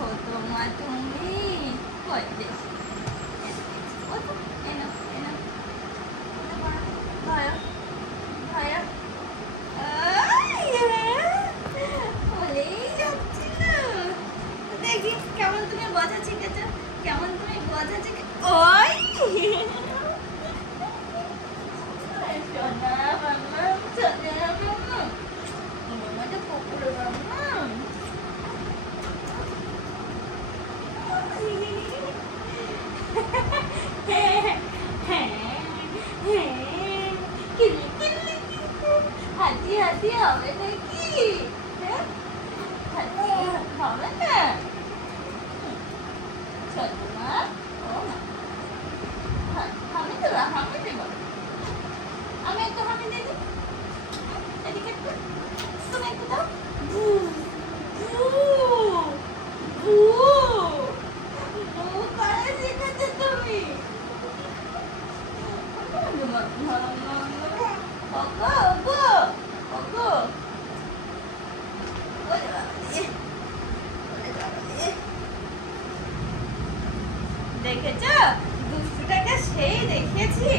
ছোট মা তুমি কই দেখ এনো এনো ভায়া ভায়া বলেই যাচ্ছিল দেখি কেমন তুমি বোঝা শিখেছ কেমন তুমি বোঝা শিখে ওই সোনা মামা সোনা মামা মামাটা কুকুর মামা হাতি হাতি হবে নাকি হাতি হবে না ছোট মা ও মা হামি দেবা হামি দেবা আমি একটু হামি দিয়ে দিই এদিকে একটু তুমি একটু দাও দেখেছ দুষ্টুটাকে সেই দেখেছি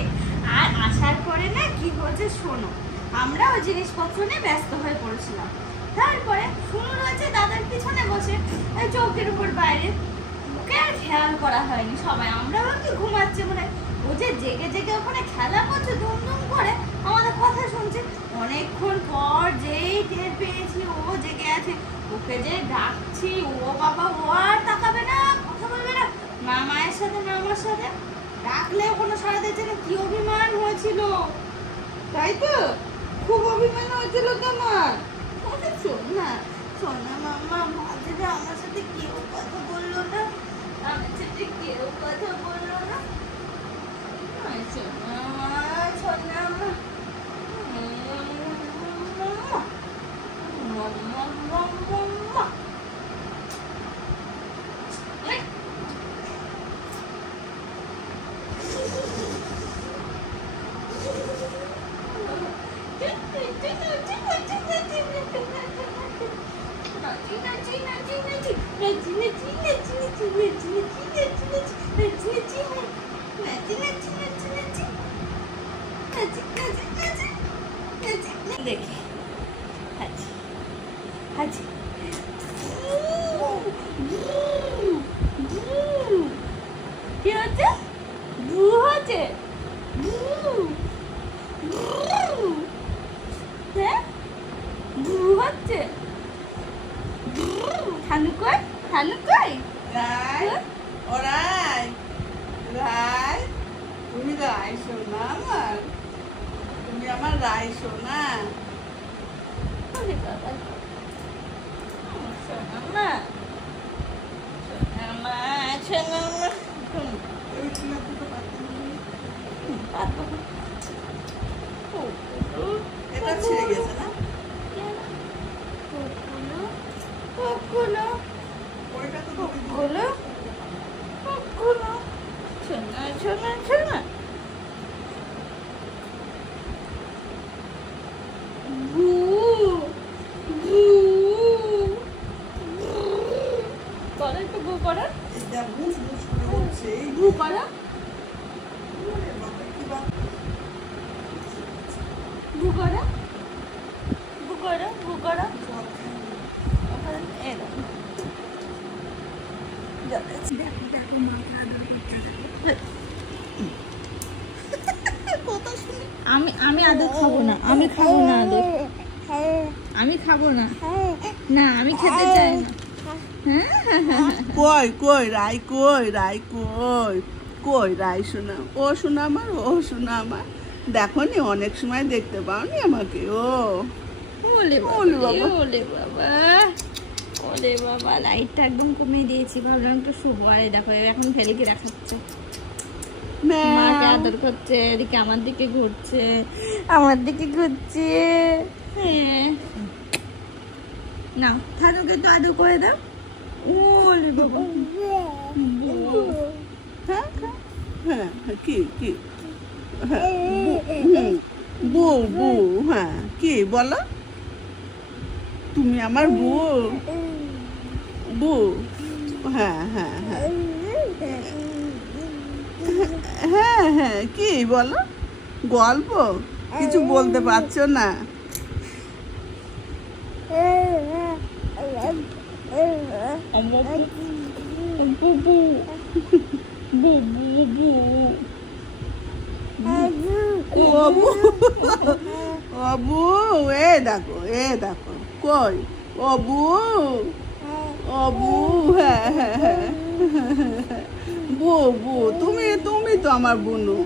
আর আসার পরে না কি হয়েছে শোনো আমরা ওই জিনিসপত্র নিয়ে ব্যস্ত হয়ে পড়েছিলাম তারপরে শুনু রয়েছে দাদার পিছনে বসে চৌকির উপর বাইরে ওকে আর খেয়াল করা হয়নি সবাই আমরা ভাবছি ঘুমাচ্ছে মানে ও যে জেগে জেগে ওখানে খেলা করছে দুমদুম করে আমাদের কথা শুনছে অনেকক্ষণ পর যেই টের পেয়েছি ও জেগে আছে ওকে যে ডাকছি ও বাবা ও আর তাকাবে না কথা বলবে না মামায়ের সাথে মামার সাথে ডাকলেও কোনো সাড়া দিচ্ছে না কি অভিমান হয়েছিল তাই তো খুব অভিমান হয়েছিল তোমার সোনা সোনা মামা মাঝে আমার সাথে কেউ কথা বললো না আমার সাথে কেউ কথা বললো না সোনা মা সোনা মা দেখি হাজি হাজি কি হচ্ছে ভু হচ্ছে হ্যাঁ ভু হচ্ছে খানু কই খানু কই রাই ও রাই রাই তুমি রাই সোনা আমার তুমি আমার রাই সোনা সোনা মা সোনা মা এটা ছিঁড়ে গেছে না ওইটা তো সোনা সোনা সোনা করো একটু গু করো গু করো গু করো গু করো গু করো আমি আদর খাবো না আমি খাবো না আদর আমি খাবো না না আমি খেতে চাই না কই কই রাই কই রাই কই কই রাই সোনা ও সোনা আমার ও সোনা আমার দেখো নি অনেক সময় দেখতে পাওনি আমাকে ও ওলে বাবা ওলে বাবা ওলে বাবা লাইটটা একদম কমিয়ে দিয়েছি ভাবলাম একটু শুভ আরে দেখো এখন ফেলিকে দেখাচ্ছে মাকে আদর করছে এদিকে আমার দিকে ঘুরছে না থানুকে তো আদর করে দাও ওলে বাবা হ্যাঁ হ্যাঁ কি কি বউ বউ হ্যাঁ কি বলো তুমি আমার বউ বউ হ্যাঁ হ্যাঁ হ্যাঁ হ্যাঁ হ্যাঁ কি বলো গল্প কিছু বলতে পারছো না অবু অবু এ দেখো কই অবু অবু হ্যাঁ হ্যাঁ হ্যাঁ বু তুমি তুমি তো আমার বুনু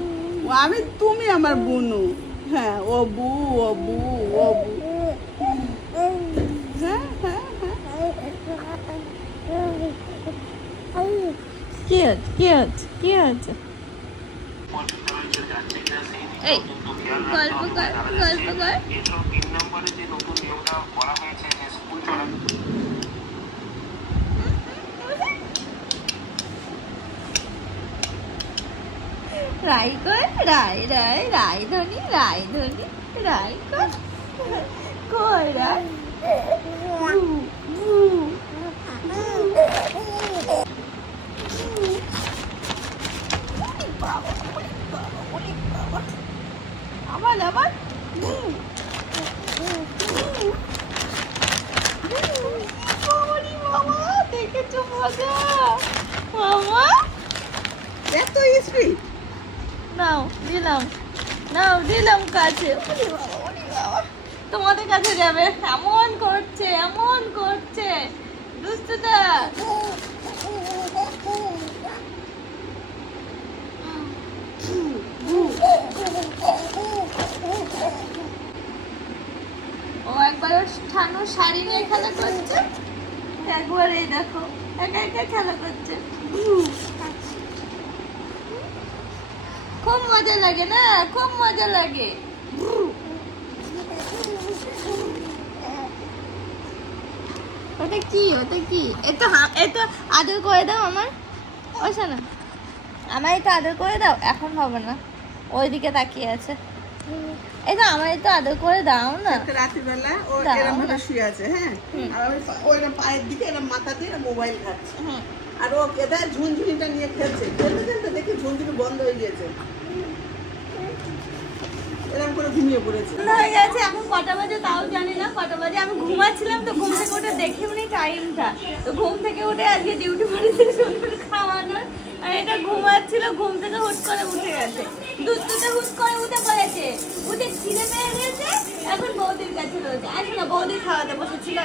তুমি আমার বুনু হ্যাঁ অবু অবু অবু হ্যাঁ হ্যাঁ কি হচ্ছে এই গল্প কর রাই কর রায়ধনী রাই কর কই রাই আবার মামা দেখেছো মজা মামা এত স্পিড নাও দিলাম কাছে তোমাদের কাছে যাবে এমন করছে দুষ্টুটা ও একবার ওর ঠানুর শাড়ি নিয়ে খেলা করছে একবার এই দেখো একা খেলা করছে খুব মজা লাগে না ওটা কি একটু আদর করে দাও আমার না আমার একটু আদর করে দাও এখন হবে না ওইদিকে তাকিয়ে আছে এই তো আমার একটু আদর করে দাও না রাত্রিবেলা ও এরকম ভাবে শুয়ে আছে হ্যাঁ আর ওই পায়ের দিকে এরকম মাথা দিয়ে মোবাইল খাচ্ছে আর ও এদের ঝুনঝুনিটা নিয়ে খেলছে খেলতে দেখি ঝুনঝুনি বন্ধ হয়ে গেছে এরকম করে ঘুমিয়ে পড়েছে হয়ে গেছে এখন কটা বাজে তাও জানি না কটা বাজে আমি ঘুমাচ্ছিলাম তো ঘুম থেকে উঠে দেখেও নি টাইমটা তো ঘুম থেকে উঠে আজকে ডিউটি পড়েছে সুন্দর খাওয়ানোর আর এটা ঘুমাচ্ছিল ঘুম থেকে হুট করে উঠে গেছে দুধটা হুট করে উঠে পড়েছে উঠে খিদে পেয়ে গেছে এখন বৌদির কাছে রয়েছে আসো না বৌদির খাওয়াতে বসেছিল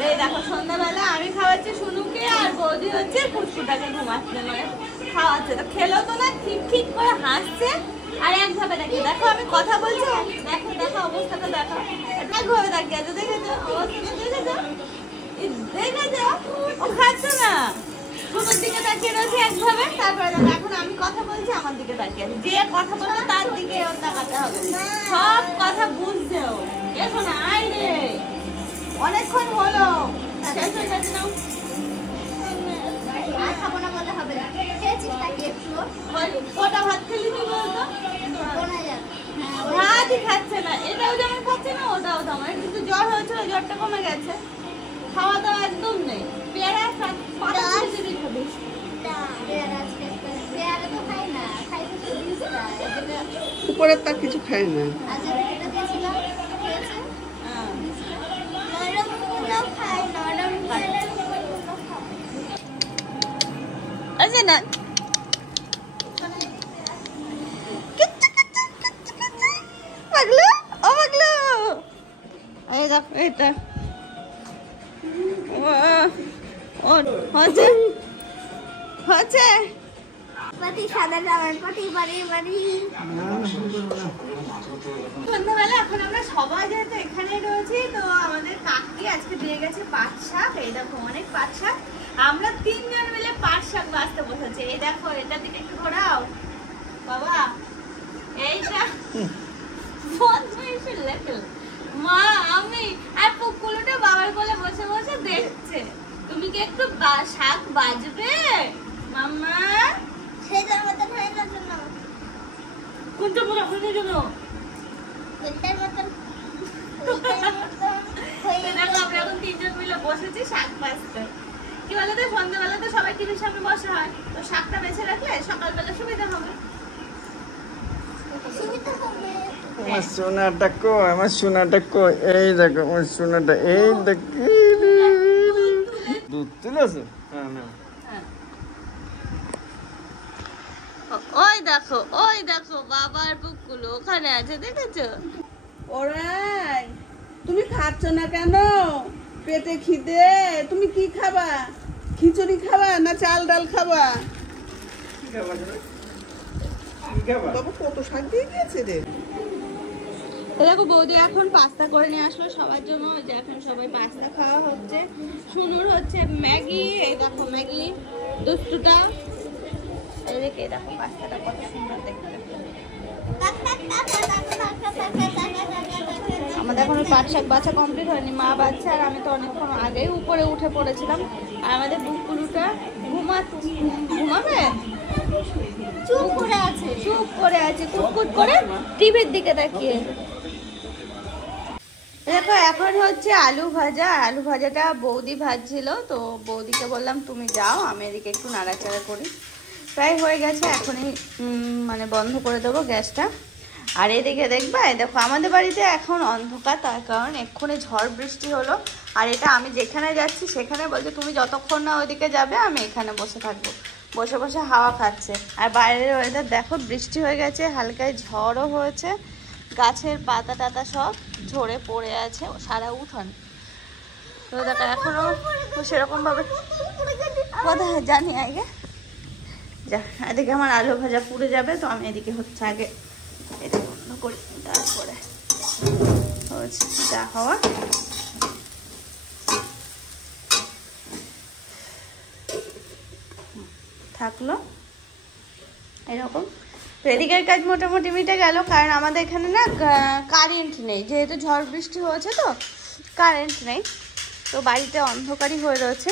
এই দেখো সন্ধ্যাবেলা আমি খাওয়াচ্ছি শুনুকে আর বৌদি হচ্ছে পুষ্পুটাকে ঘুমাচ্ছে মানে খাওয়াচ্ছে তো খেলো তো না ঠিক করে হাসছে আর একভাবে দেখো আমি কথা বলছি দেখো অবস্থাটা দেখো একভাবে তাকিয়ে আছে দেখেছো অবস্থাটা দেখেছো ও খাচ্ছে না শুনুর দিকে তাকিয়ে রয়েছে একভাবে তারপরে এখন আমি কথা বলছি আমার দিকে তাকিয়ে আছে যে কথা বলছে তার দিকে ওর তাকাতে হবে সব কথা বুঝছে ও এসো না আয় রে অনেকক্ষণ হলো শেষ হয়ে গেছে না কটা ভাত খেলি তুই বলতো ভাতই খাচ্ছে না এটাও যেমন খাচ্ছে না ওটাও তেমন কিন্তু জ্বর হয়েছিল জ্বরটা কমে গেছে খাওয়া দাওয়া একদম নেই পেয়ারা উপরের তার কিছু খায় না আছে না এটা হচ্ছে সাদা জামার সন্ধ্যাবেলা এখন আমরা সবাই যেহেতু এখানে রয়েছি তো আমাদের কাকি আজকে দিয়ে গেছে পাট শাক এই দেখো অনেক পাট শাক আমরা তিনজন মিলে পাট শাক বাঁচতে বসেছি এই দেখো এটা দিকে একটু ঘোরাও বাবা এইটা মা আমি আর পুকুলুটা বাবার কোলে বসে বসে দেখছে তুমি কি একটু শাক বাজবে মাম্মা সেটার মতন হয়ে না জন্য কোনটা বড় হয়ে গেল কোনটার মতন হয়ে দেখো আমরা এখন 3 জন মিলে বসেছি শাক বাছতে। কি বলতো সন্ধ্যাবেলা তো সবাই টিভির সামনে বসে হয়, তো শাকটা বেছে রাখলে সকালবেলা সুবিধা হবে। আমার সোনাটা কই, আমার সোনাটা কই, এই দেখো আমার সোনাটা, এই দেখ দুধ তুলেছো। ওই দেখো বাবার বুকগুলো ওখানে আছে, দেখেছো? ওরাই তুমি খাচ্ছ না কেন? পেটে খিদে, তুমি কি খাবা? খিচুড়ি খাবা না চাল ডাল খাবা? বাবা কত শাক দিয়ে দিয়েছে রে। দেখো বৌদি এখন পাস্তা করে নিয়ে আসলো সবার জন্য, যে এখন সবাই পাস্তা খাওয়া হচ্ছে। সুনুর হচ্ছে ম্যাগি, এই দেখো ম্যাগি দুষ্টুটা, এদিকে দেখো পাস্তাটা কত সুন্দর দেখতে। আমাদের এখনো পাট শাক বাছা কমপ্লিট হয়নি, মা বাচ্চা আর আমি তো অনেকক্ষণ আগেই উপরে উঠে পড়েছিলাম। আর আমাদের বুকুলুটা ঘুমাবে, চুপ করে আছে কুটকুট করে টিভির দিকে তাকিয়ে। দেখো এখন হচ্ছে আলু ভাজা, আলু ভাজাটা বৌদি ভাজছিল, তো বৌদিকে বললাম তুমি যাও, আমি এদিকে একটু নাড়াচাড়া করি। প্রায় হয়ে গেছে, এখনই মানে বন্ধ করে দেবো গ্যাসটা। আর এদিকে দেখবা, দেখো আমাদের বাড়িতে এখন অন্ধকার, তার কারণ এক্ষুনি ঝড় বৃষ্টি হলো। আর এটা আমি যেখানে যাচ্ছি সেখানে বলছে তুমি যতক্ষণ না ওইদিকে যাবে আমি এখানে বসে থাকবো, বসে বসে হাওয়া খাচ্ছে। আর বাইরের ওয়েদার দেখো, বৃষ্টি হয়ে গেছে, হালকায় ঝড়ও হয়েছে, গাছের পাতা টাতা সব ঝরে পড়ে আছে সারা উঠোন। তো দেখো এখনো সেরকম ভাবে কোথায় জানি আগে যা, এদিকে আমার আলু ভাজা পুড়ে যাবে, তো আমি এদিকে হচ্ছে আগে এটা বন্ধ করি, তারপরে হচ্ছে যা হওয়া। থাকলো এরকম। তো এদিকের কাজ মোটামুটি মিটে গেল, কারণ আমাদের এখানে না কারেন্ট নেই, যেহেতু ঝড় বৃষ্টি হয়েছে তো কারেন্ট নেই, তো বাড়িতে অন্ধকারই হয়ে রয়েছে।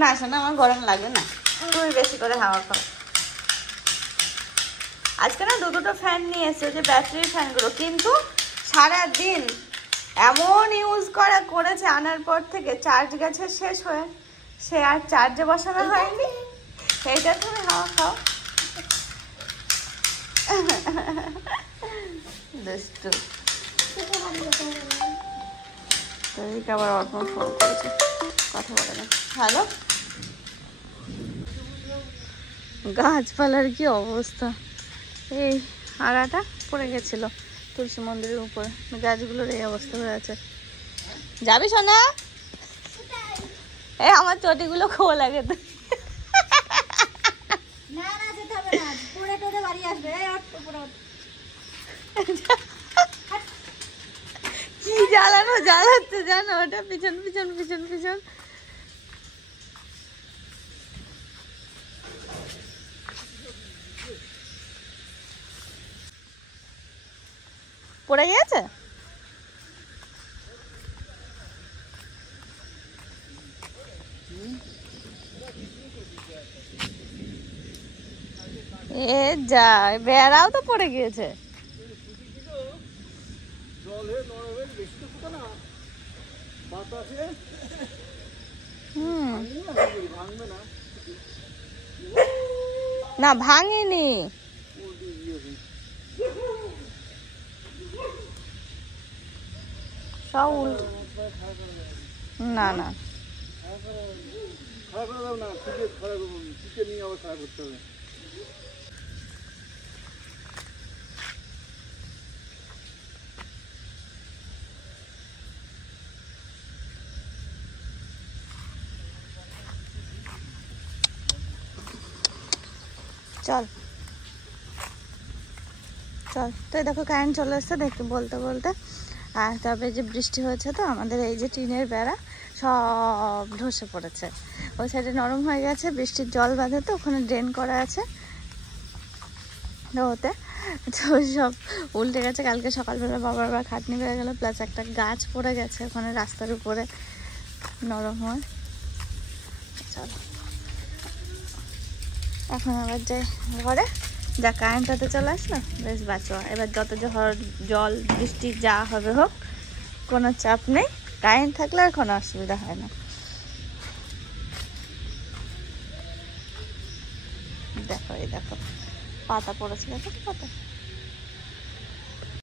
না শোনা আমার গরম লাগে না, তুমি বেশি করে হাওয়া খাও। আজকে না দুটো ফ্যান নিয়ে এসেছে, যে ব্যাটারির ফ্যানগুলো, কিন্তু সারাদিন এমন ইউজ করেছে আনার পর থেকে, চার্জ গেছে শেষ হয়ে, সে আর চার্জে বসানো হয়নি। সেইটা তুমি হাওয়া খাও। দুষ্টু। আবার অর্পণ ফোন করেছে, কথা বলে না। হ্যালো, গাছপালার কি অবস্থা, এই আড়াটা পড়ে গেছিল তুলসী মন্দিরের উপরে, গাছগুলোর এই অবস্থা হয়ে আছে। যাবি সোনা? এই আমার চটিগুলো খোলা লাগে তো। কি জ্বালাচ্ছে জানো, ওটা পিছন পিছন পিছন পিছন। পড়ে গেছে। এ যা, বেড়াও তো পড়ে গিয়েছে। না ভাঙেনি, সব উল্টো। না না চল চল। তো দেখো কারেন্ট চলে এসছে দেখতে বলতে বলতে। আর তবে যে বৃষ্টি হয়েছে তো আমাদের এই যে টিনের বেড়া সব ধসে পড়েছে, ওই সাইডে নরম হয়ে গেছে, বৃষ্টির জল বাঁধে তো ওখানে ড্রেন করা আছে, ওতে তো সব উল্টে গেছে। কালকে সকালবেলা বাবার আবার খাটনি বেড়ে গেলো, প্লাস একটা গাছ পড়ে গেছে ওখানে রাস্তার উপরে নরম হয়। চলো এখন আবার যাই ঘরে, যা কারেন্টটাতে চলে আসলো, বেশ বাঁচো। এবার যত জল বৃষ্টি যা হবে হোক, কোনো চাপ নেই। কারেন্ট থাকলে আর কোনো অসুবিধা হয় না। দেখো এই দেখো পাতা পড়েছে, দেখো পাতা।